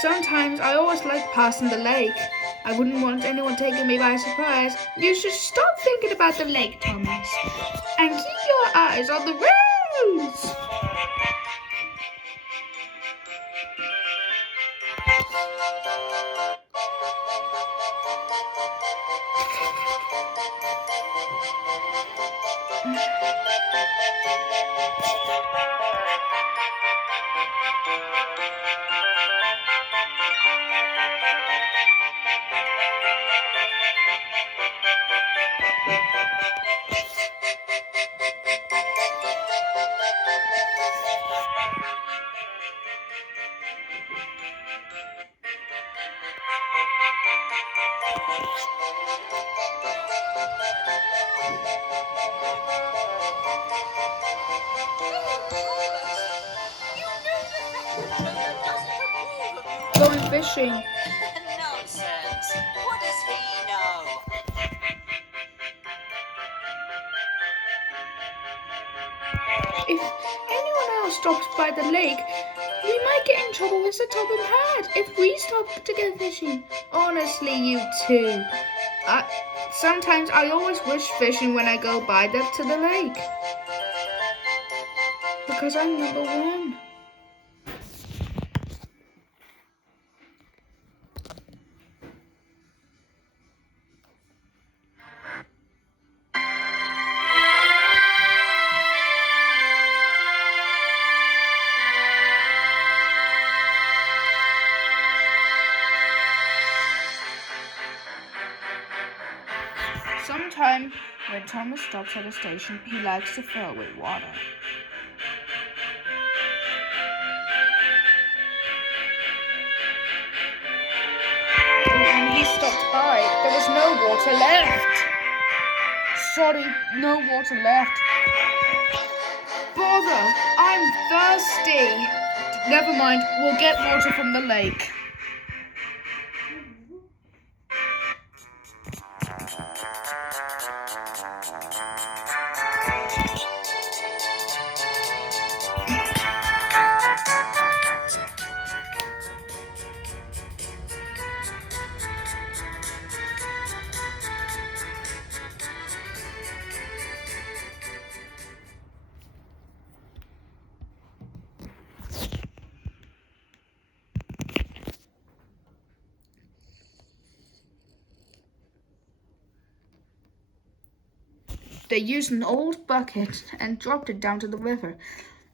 Sometimes I always like passing the lake. I wouldn't want anyone taking me by surprise. You should stop thinking about the lake, Thomas, and keep your eyes on the roads. Going fishing. Nonsense. What does he know? If anyone else stops by the lake, we might get in trouble with the top of hat if we stop to go fishing. Honestly, you two. Sometimes I always wish fishing when I go by to the lake. Because I'm number one. Sometimes when Thomas stops at a station, he likes to fill it with water. When he stopped by, there was no water left. Sorry, no water left. Bother, I'm thirsty. Never mind, we'll get water from the lake. They used an old bucket and dropped it down to the river.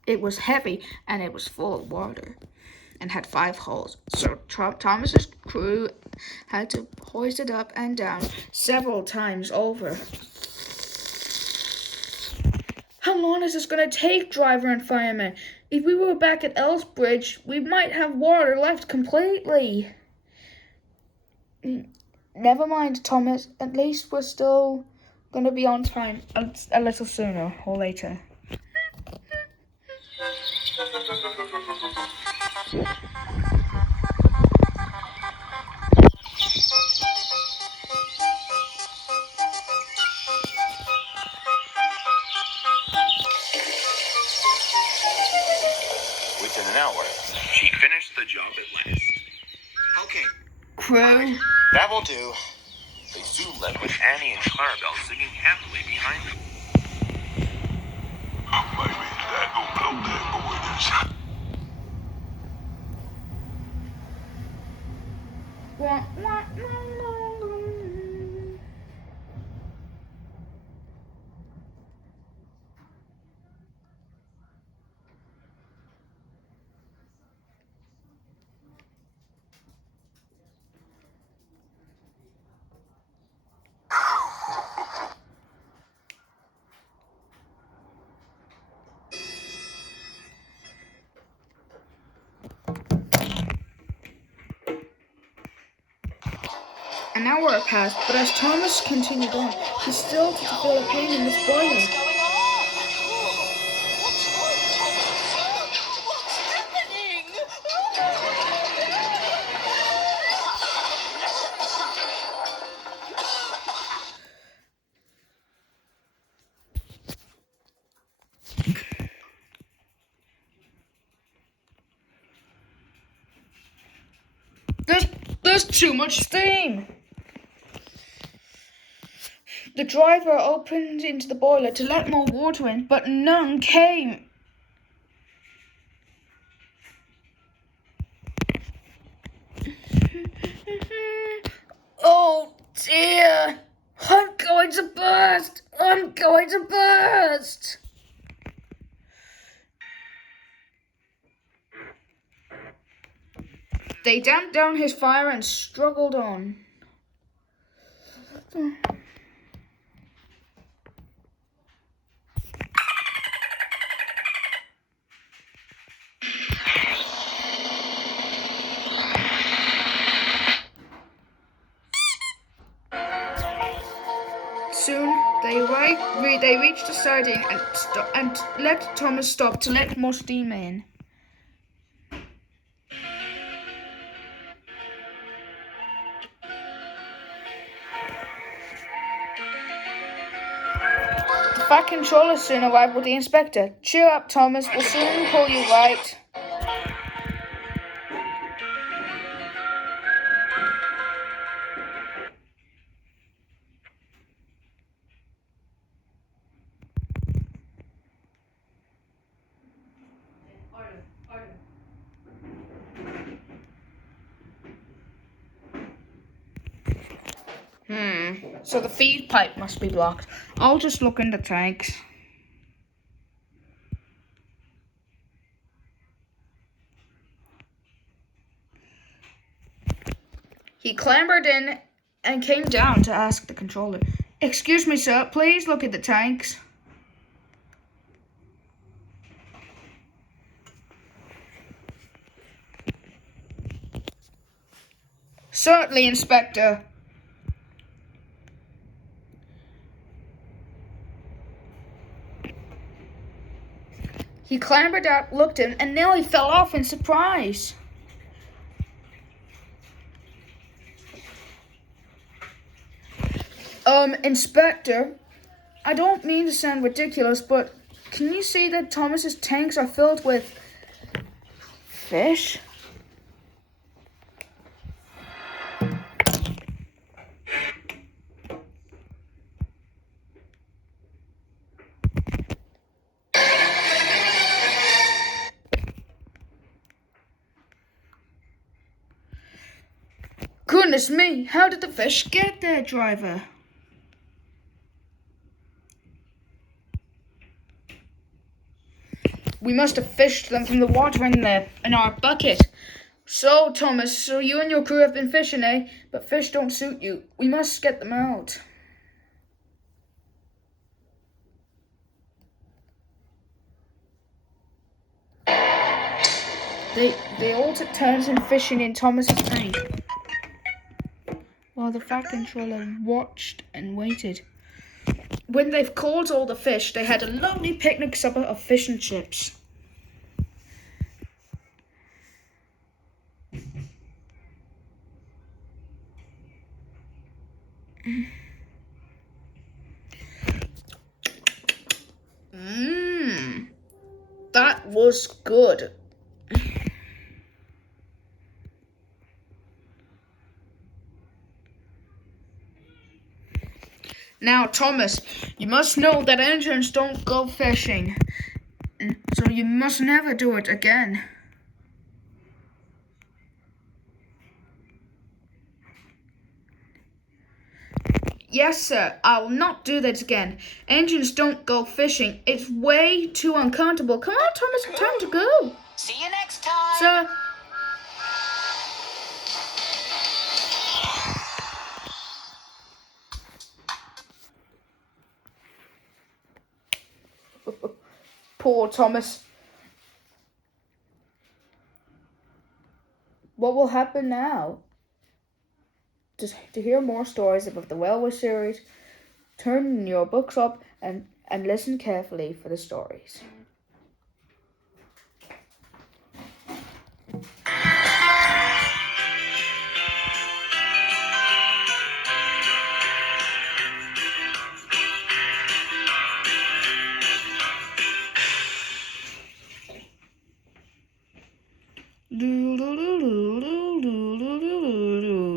It was heavy and it was full of water and had 5 holes. So Thomas's crew had to hoist it up and down several times over. How long is this going to take, driver and fireman? If we were back at Elsbridge, we might have water left completely. Never mind, Thomas. At least we're still going to be on time a little sooner or later. Within an hour, she finished the job at last. Okay. Crew. That will do. They soon left with Annie and Clarabelle singing happily behind them. Maybe that will blow their borders. An hour passed, but as Thomas continued on, he still could feel a pain in his boiler. There's too much steam. The driver opened into the boiler to let more water in, but none came. Oh dear! I'm going to burst! I'm going to burst! They damped down his fire and struggled on. Soon they reached the siding and let Thomas stop to let more steam in. The Fat Controller soon arrived with the inspector. Cheer up, Thomas. We'll soon pull you right. So the feed pipe must be blocked. I'll just look in the tanks. He clambered in and came down to ask the controller. Excuse me, sir, please look at the tanks. Certainly, Inspector. He clambered out, looked in, and nearly fell off in surprise. Inspector, I don't mean to sound ridiculous, but can you see that Thomas's tanks are filled with fish? Goodness me, how did the fish get there, driver? We must have fished them from the water in our bucket. So, Thomas, so you and your crew have been fishing, eh? But fish don't suit you. We must get them out. They all took turns in fishing in Thomas's tank, while the Fat Controller watched and waited. When they've caught all the fish, they had a lovely picnic supper of fish and chips. That was good. Now, Thomas, you must know that engines don't go fishing, so you must never do it again. Yes, sir, I will not do that again. Engines don't go fishing. It's way too uncomfortable. Come on, Thomas, time to go. See you next time. Sir. Poor Thomas. What will happen now? To hear more stories about the Railway series, turn your books up and listen carefully for the stories. Do do do do do do do do do.